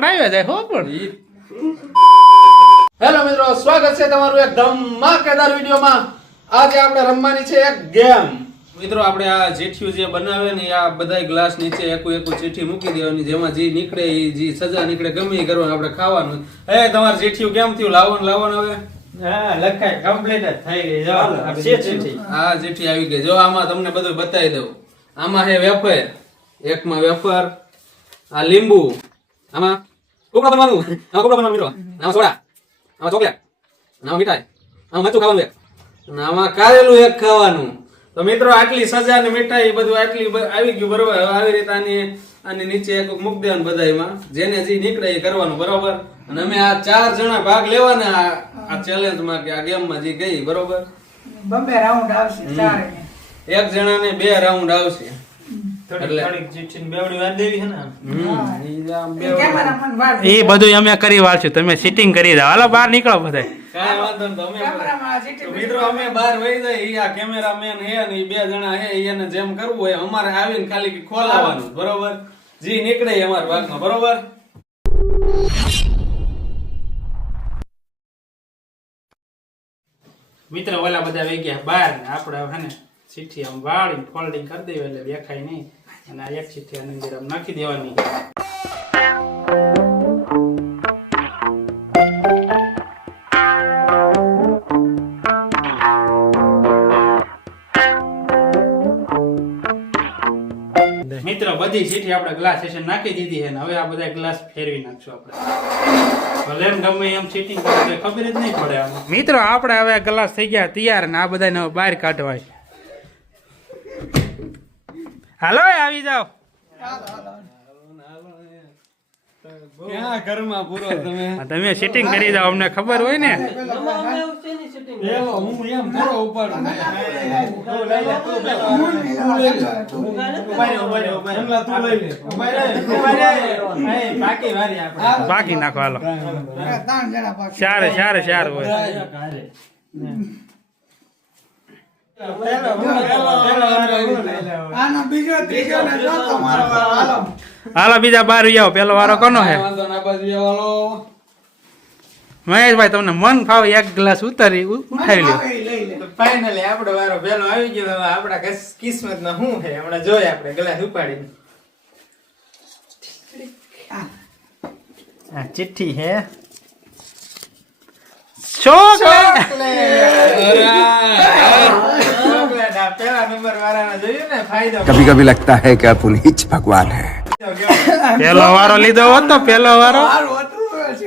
પકડાવ્યા જાય હો પણ હેલો મિત્રો, સ્વાગત છે તમારું એક ધમાકેદાર વિડીયોમાં. આજે આપણે રમવાની છે એક ગેમ. મિત્રો આપણે આ જેઠિયું જે બનાવે ને આ બધા ગ્લાસ નીચે એકુ ચીઠી મૂકી દેવાની, જેમાં જે નીકળે એ જે સજા નીકળે ગમે એ કરવાનું, આપણે ખાવાનું. તમારે જેઠિયું કેમ થયું? લાવવાનું હવે હા લખાય કમ્પ્લીટ થઈ ગઈ. જો ચીઠી હા જેઠી આવી ગઈ. જો આમાં તમને બધું બતાવી દઉં. આમાં છે વેફર, એકમાં વેફર, આ લીંબુ, આમાં કોકડા બનવાનું, મિત્રો, આમાં સોડા, આમાં ચોકલેટ, આમાં મીઠાઈ, આમાં મરચું ખાવાનું એક, અને આમાં કારેલું એક ખાવાનું. તો મિત્રો આટલી સજા ને મીઠાઈ બધું આટલી આવી ગયું બરોબર. હવે આવી રીતે આની નીચે એક મૂકી દેવાનું બધાયમાં, જેને જે નીકળે એ કરવાનું બરોબર. અને અમે આ 4 જણા ભાગ લેવાના આ ચેલેન્જમાં કે આ ગેમમાં જે ગઈ બરોબર. બબે રાઉન્ડ આવશે ચારે એક જણાને 2 રાઉન્ડ આવશે. થોડીક ચીઠી બેવડી વાર દેવી છે ને. કેમેરામેન વાર એ બધું અમે કરી વાળશું, તમે સિટિંગ કરી દો. હાલો બહાર નીકળો બધા. કાંઈ વાંધો નહીં. તો કેમેરામાં જેટલી તો મિત્રો અમે બહાર વહી જાય. ઈ આ કેમેરામેન હે ને ઈ 2 જણા હે, એને જેમ કરવું હોય અમારે આવીને ખાલી ખોલાવાનું બરોબર. જી નીકળે ઈ અમારા ભાગમાં બરોબર. મિત્રો ઓલા બધા વહી ગયા બહાર ને આપણે હે ને ચીઠી આમ વાળીને ફોલ્ડિંગ કરી દેવી એટલે દેખાય નહીં. અને આ એક ચીઠી આની અંદર આમ નાખી દેવાની. મિત્રો બધી ચીઠી આપણે ગ્લાસ સેશન નાખી દીધી છે ને હવે આ બધા ગ્લાસ ફેરવી નાખશું આપણે. ભલે એમ ગમે એમ ચીટિંગ કરે તો ખબર જ નહીં પડે આમાં. મિત્રો આપણે હવે ગ્લાસ થઈ ગયા તૈયાર ને આ બધાને બહાર કાઢવા. હાલો આવી જાઓ. ક્યાં ઘરમાં પૂરો તમે? તમે સેટિંગ કરી જાઓ, અમને ખબર હોય ને. એવો હું એમ પૂરો ઉપાડું. બાકી નાખો હાલો. 3 જણા બાકી. ચાર હોય. આનો બીજો ત્રીજો ને ચોથો મારો વારો. હાલો હાલો બીજા બાર આવો. પેલો વારો કોનો હે? વાંધો ના બાજુ વાળો મહેશભાઈ તમને મન ફાવે એક ગ્લાસ ઉતારી ઉઠાવી લ્યો. આવે ઈ લઈ લે. ફાઇનલી આપણો વારો પેલો આવી ગયો. હવે આપણા કિસ્મતમાં શું છે હમણાં જોઈએ આપણે ગ્લાસ ઉપાડીને. આ ચિઠ્ઠી હે ચોકલેટ. ચોકલેટ. આ પેલા નંબર વાળાને જોયું ને ફાયદો. कभी कभी लगता है कि आप उन्हीं च भगवान है. પેલો વારો લીધો હોત તો પેલો વારો. હારું હતું છે.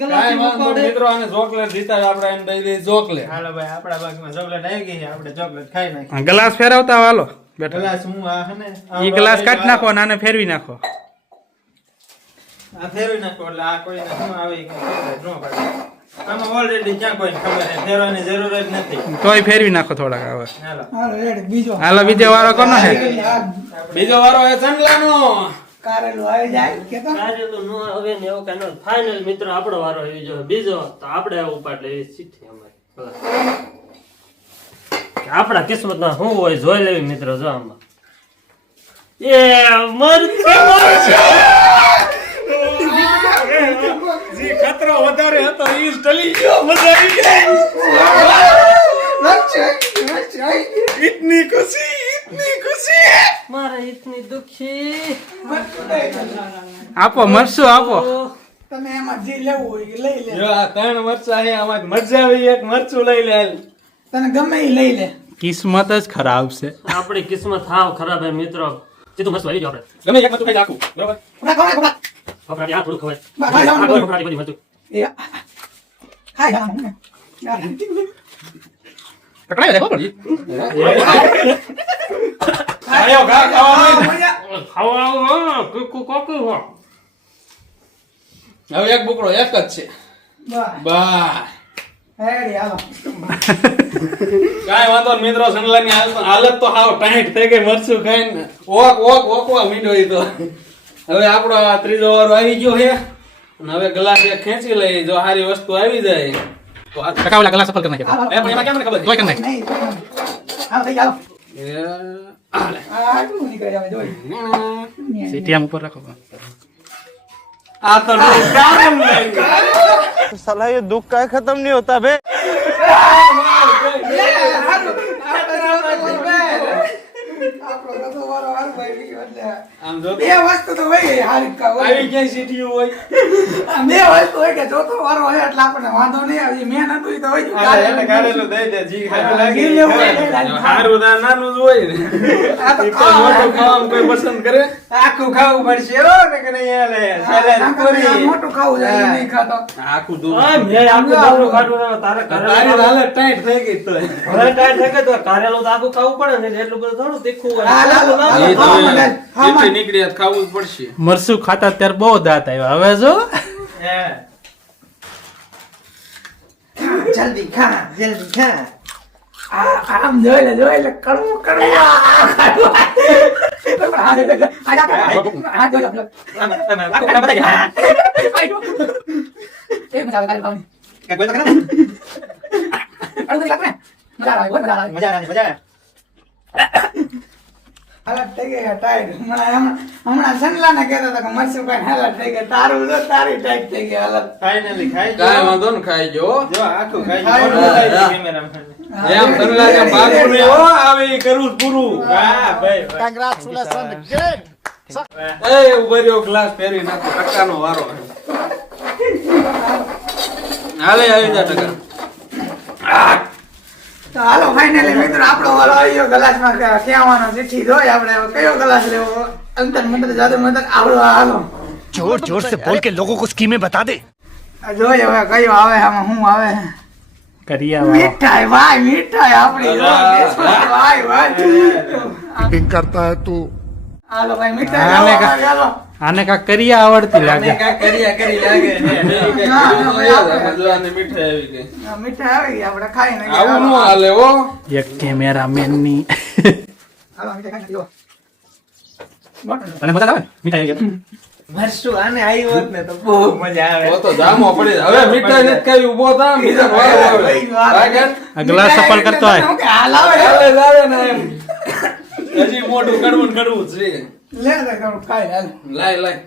કાંઈ વાંધો નહીં. મિત્રો આને ચોકલેટ જીતાડે આપણે એને દઈ દઈએ ચોકલેટ. હાલો ભાઈ આપણા ભાગમાં ચોકલેટ આવી ગઈ છે. આપણે ચોકલેટ ખાઈ નાખી. ગ્લાસ ફેરવતા હાલો બેઠા. ગ્લાસ હું આ હે ને ઈ ગ્લાસ કાઢી નાખો અને આને ફેરવી નાખો. આ ફેરવી નાખો એટલે આ કોઈને શું આવે ઈ ખબર ન પડે. આમાં ઓલરેડી ક્યાં કોઈને ખબર છે, ફેરવાની જરૂર જ નથી. તોય ફેરવી નાખો થોડાક હવે. હાલો હાલો રેડી બીજો. હાલો બીજો વારો કોનો હે? બીજો વારો એ ચંદલાનો. કારેલું આવી જાય કેતો કારેલું નો હવે ને એવું કાંઈ ન. ફાઇનલ મિત્રો આપણો વારો આવી ગયો. બીજો તો આપણે ઉપાડ લેવી ચીઠી અમારી. આપણા કિસ્મતમાં શું હોય જોઈ લેવી મિત્રો. જો આમાં એ જી ખતરો વધારે હતો ઈ જ ટલી ગયો. મજા આવી ગઈ. ઇતની ખુશી. મારે ઇતની દુખી. આપો મરસું આપો. તમે એમાં જે લેવું હોય એ લઈ લે. જો આ 3 મરચા છે, આમાં મરચા આવી એક મરચું લઈ લે. તને ગમે ઈ લઈ લે. કિસ્મત જ ખરાબ છે. આપણી કિસ્મત હાવ ખરાબ હે મિત્રો. સીધું મસ્ત આવી ગયો આપણે. ગમે એક મરચું ખાઈ રાખું બરોબર. ખવડાય. ખવડાવી આ થોડું ખવાય. ખાઈ આ જવાનું. ખવડાવી બધી મરચું. એ ખાઈ જવાનું ને. યાર પકડાય દેખો પણ. આયો ઘા ખાવાનું. મજા. ખાવા કુકુ કોકુ હો. હવે એક બુકડો એક જ છે. બસ બા રેડી હાલો. કાંઈ વાંધો નહીં મિત્રો. સંડલાની હાલત તો હાવ ટાઈટ થઈ ગઈ મરચું ખાઈને. ઓકવા મીંડો ઈ તો. હવે આપણો આ ત્રીજો વારો આવી ગયો છે અને હવે ગ્લાસ એક ખેંચી લઈ. જો સારી વસ્તુ આવી જાય તો આ ટકાવાલા ગ્લાસ સફળ કરી નાખે. હાલો. પણ એમાં કેમ મને ખબર તોય કરી નાખે. નહીં હાલો થઈ જાઓ. એ હાલે. આટલું નીકળે આવે જોઈ. સીટી આમ ઉપર રાખો. આ તો કારણ નહીં. साला ये दुख का खत्म नहीं होता बे। આપણો બધો વારો હાર ભાઈ ગયો એટલે આમ જો બે વસ્તુ તો હોય ગઈ હારી કા હોય. આવી ક્યાંય સીટીયું હોય. આ બે વસ્તુ હોય કે ચોથો વારો હોય એટલે આપણને વાંધો નહીં આવે. મેં નતું ઈ તો હોય જ. એટલે કાઢેલું દઈ દે જી ખાવા લાગે ગીર લેવું હોય એટલે હારું ના નાનું જ હોય ને. આ તો ઈ કોઈ મોટું ખાવાનું કોઈ પસંદ કરે? આખું ખાવું પડશે હો ને કે નહીં લે સલાડ પૂરી મોટું ખાવું જાય ઈ નહીં ખાતો. આખું દૂધ. આ મેં આખું દારૂ ખાધું ને તારે તારી કારેલું હાલત ટાઈટ થઈ ગઈ તોય. હવે ટાઈટ થઈ ગયું તો કારેલું તો આખું ખાવું પડે ને એટલું બધું થોડું તીખું હોય. હાલ, હાલ, હાલ. એ તો ખાવા માંડ, ખાવા જેટલી માંડ. નીકળી જાય ખાવું જ પડશે. મરસું ખાતા ત્યારે બહુ દાંત આવ્યા હવે જો હે જલ્દી ખા જલ્દી ખા. આમ જોઈ લે કડવું કડવું હાલત થઈ ગઈ ટાઈટ. હમણાં સનલાને કહેતા હતા કે મરચું કઈ હાલત થઈ ગઈ. તારું તો તારી ટાઈટ થઈ ગઈ હાલત. ફાઇનલી ખાઈ કાંઈ વાંધો ને ખાઈ જો. જો આખું ખાઈ ખાઈ મોટું લો. ખાઈ ગયું કેમેરામેન. એમ તને લાગે ભાગવું નહીં હો, આવે ઈ કરવું જ પૂરું. વાહ ભાઈ વાહ. એ ઉભા રહ્યો, ગ્લાસ ફેરવી નાખો, ટકાનો વારો. હાલે આવી જા ટકા. તો હાલો ફાઇનલી મિત્રો આપણો વારો આવી ગયો. ગ્લાસમાં કહેવાનો ચિઠ્ઠી જોઈ આપણે હવે કયો ગ્લાસ લેવો. અંતર મંતર જાદુ મંતર આવડો હાલો जोर जोर से बोल के लोगों को स्कीमें बता दे। જોઈ હવે કયો આવે આમાં શું આવે. કરિયા મીઠાઈ ભાઈ મીઠાઈ આપણી જો. ભાઈ ભાઈ पिंक करता है तू। હાલો ભાઈ મીઠાઈ હાલે લાવો, કા. હાલો. આને કાંઈક કરિયા આવડતી લાગે કાંઈ કર્યા કરી લાગે છે. મજલાને મીઠાઈ આવી ગઈ. મીઠાઈ આવી ગઈ આપણે ખાઈ નાખીએ. આવું નો હાલે હો. એક કેમેરામેન ની હાલો મીઠાઈ ખાઈ નાખીએ. તને મજા આવે મીઠાઈ આવી ગઈ? મરચું આને આવ્યું હોત ને તો બહુ મજા આવે. તો તો જામો પડી જાય. હવે મીઠાઈ નથી ખાવી, ઊભો થા, મીઠાઈ વારો આવે. ભાગન. આ ગ્લાસ સફળ કરતો હોય હું કે હાલ આવે. હાલે લાવે ને એમ. હજી મોટું કડવું ને કડવું જ છે. લે લે કરું ખાઈ હાલ. લાય લાય.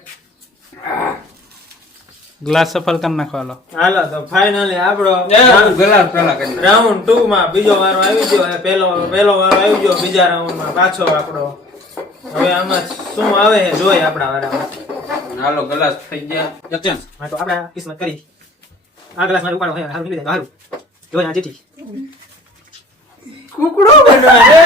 ગ્લાસ સફળ કરી નાખો હાલો. હાલો તો ફાઇનલી આપણો ગ્લાસ પેલા કરી નાખ. રાઉન્ડ 2 માં બીજો વારો આવી ગયો. હવે પહેલો વારો આવી ગયો. બીજા રાઉન્ડ માં પાછો આપણો. હવે આમાં શું આવે છે જોઈ આપણા વારામાં. હાલો ગ્લાસ થઈ ગયા. એક્શન. હા તો આપણે કિસ્મત કરી. આ ગ્લાસ માં ઉપાડો હોય હારું નીકળી જાય હારું. જોઈ આ ચીઠી. કુકડો બનવા છે.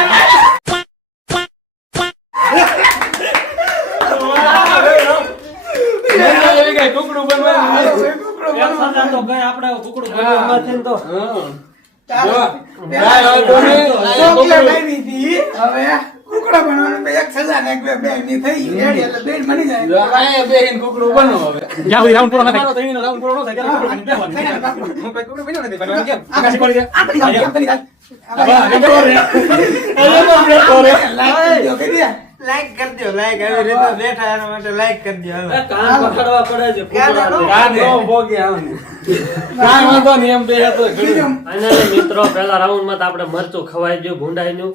એવી કઈ ટુકડું બનવાનું નહીં. એક સજા તો ગઈ આપણે કુકડું ભર્યું એમાંથી તો. જો. લાય હવે બોલે. ચોકલેટ આવી હતી. હવે કુકડો બનવાનું તો એક સજા ને એક બે ની થઈ ગઈ. રેડી એટલે બેન બની જાય. અહીંયા બેહીને કુકડું બનો હવે. જ્યાં સુધી રાઉન્ડ પૂરો ન થાય હું કોઈ કુકડું બન્યો નથી પણ કેમ આકાશ કરી દે. આકડી જાવ કેમ કરી દે. લાઈક કરજો લાઈક આવી રીતે બેઠા એના માટે લાઈક કરજો. એ કાન પકડવા પડે છે કુકડાને. કાન નો ભોગે આવે ને. કાંઈ વાંધો નહીં, એમ બે હતો ઘણું. ફાઇનલી મિત્રો પહેલા રાઉન્ડમાં તો આપણે મરચું ખવાઈ ગયું ભૂંડાઈનું.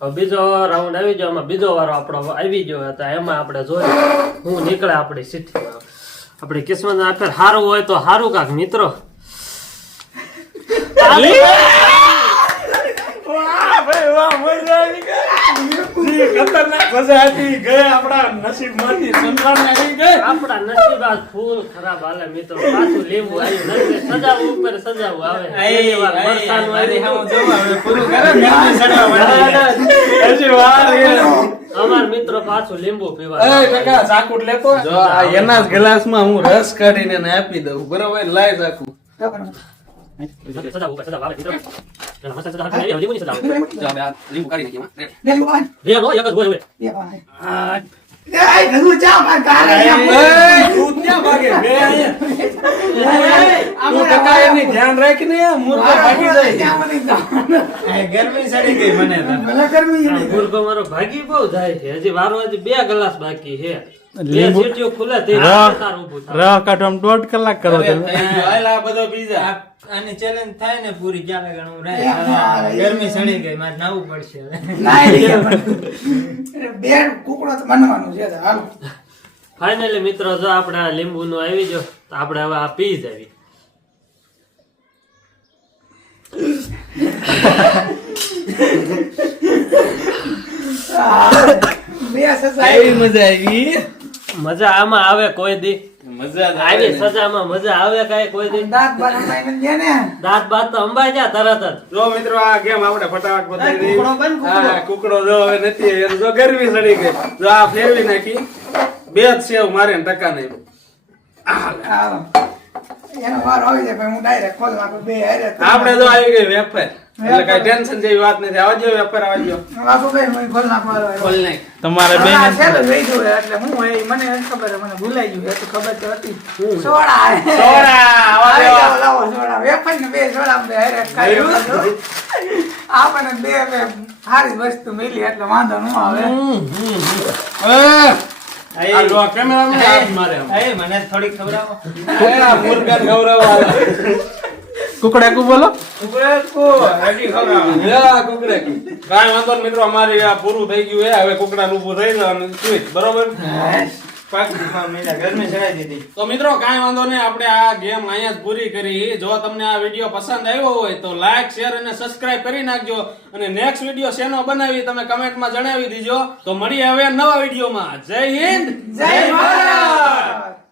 હવે બીજો રાઉન્ડ આવી ગયો. એમાં બીજો વારો આપણો આવી ગયો હતો. એમાં આપણે જોયું હું નીકળે આપણી સિટીમાં. આપણી કિસ્મત આખર સારું હોય તો સારું કાક મિત્રો. ખતરનાક મજા હતી. ગયા આપણા નસીબમાંથી સંતાન આવી ગઈ. આપણા નસીબ આજ ફૂલ ખરાબ હાલે મિત્રો. પાછું લીંબુ આવ્યું નથી. સજાવું ઉપર સજાવું આવે. પહેલી વાર મરચાંનું આવ્યું. પૂરું કરે ને સડવા માંડી. હજી વાર છે. અમાર મિત્રો પાછું લીંબુ પીવા. એ ટકા ચાકુ લેતો. જો આ એના જ ગ્લાસમાં હું રસ કાઢીને એને આપી દઉં. બરોબર, લાય ચાકુ. સજાવું ઉપર સજાવું આવે મિત્રો. એના મરચાં સજાવવા માટે લીંબુની સજાવું. જો હવે આ લીંબુ કાઢી નાખીએ. બે નો એક જ હોય હવે. તું ક્યાં ભાગે? બે અહીંયા. તું ટકા એની ધ્યાન રાખીને મૂર્ખો ભાગી જાય. ગરમી સડી ગઈ મને તો. ગુરગો મારો ભાગી બહુ જાય છે. હજી વારો હજી 2 ગ્લાસ બાકી છે. બે લીંબુ- સીટીઓ ખુલે તે રહ તાર ઊભું થાય. રહ કાઢવામાં 1.5 કલાક કરો તમે. હાલ આ બધો બીજા. આની ચેલેન્જ થાય ને પૂરી ક્યાં ગણું રહે. ગરમી સડી ગઈ મારે નાવું પડશે હવે. બે કુકડો તો બનવાનું છે હાલો. ફાઇનલી મિત્રો જો આપણે આ લીંબુનું આવી ગયો તો આપણે હવે આ પી જાવી. બે સસા કેવી મજા આવી મજા આમાં આવે કોઈ દી? મજા જ આવી આવે ને. સજામાં મજા આવે કાંઈ કોઈ દી? દાંત બાર અંબાઈને દે ને. દાંત બાત તો અંબાઈ જા તરત જ. જો મિત્રો આ ગેમ આપણે ફટાફટ બતાવી દઈએ. કુકડો બન, કુકડો. હા, કુકડો જો હવે નથી એને જો ગરમી ચડી ગઈ. જો આ ફેરવી નાખી બે જ સેવ મારે ને ટકા નહીં. હાલો. એનો વારો આવી જાય પછી હું ડાયરેક્ટ ખોલ નાખું બે હારે. આપણે જો આવી ગઈ વેફર એટલે કઈ ટેન્શન જેવી વાત નથી. આવજો વેફર આવજો. બાપુભાઈ હું ખોલ નાખવા આવ્યો. ખોલ નાખ. તમારે બે હા, ચાલો લઈ જવું એટલે હું એ મને નથી ખબર મને ભૂલાઈ ગયું એ તો ખબર તો હતી સોડા સોડા, આવા આવી દેવા. જાઓ, લાવો સોડા વેફર ને બે સોડા બે હારે ખાઈ આપણને બે સારી વસ્તુ મળી એટલે વાંધો ન આવે આ જો આ કેમેરામાં હાથ મારે આમ. એ મને થોડીક ખબર આપો. આ મુર્ગન ગૌરવ કુકડાકુ બોલો. હજી ખબર આપો. યા કુકડે કાઈ વાંધો નહીં મિત્રો, અમારી આ પૂરું થઈ ગયું છે. હવે કુકડા ઊભું થઈ જવાનું સ્વીટ બરોબર. ગરમી ચડાવી દીધી. તો મિત્રો કાંઈ વાંધો નહીં, આપણે આ ગેમ અહીંયા જ પૂરી કરી. જો તમને આ વિડીયો પસંદ આવ્યો હોય તો લાઈક શેર અને સબસ્ક્રાઇબ કરી નાખજો. અને નેક્સ્ટ વિડીયો શેનો બનાવી તમે કમેન્ટમાં જણાવી દીજો. તો મળીએ હવે નવા વિડીયોમાં. જય હિન્દ, જય ભારત.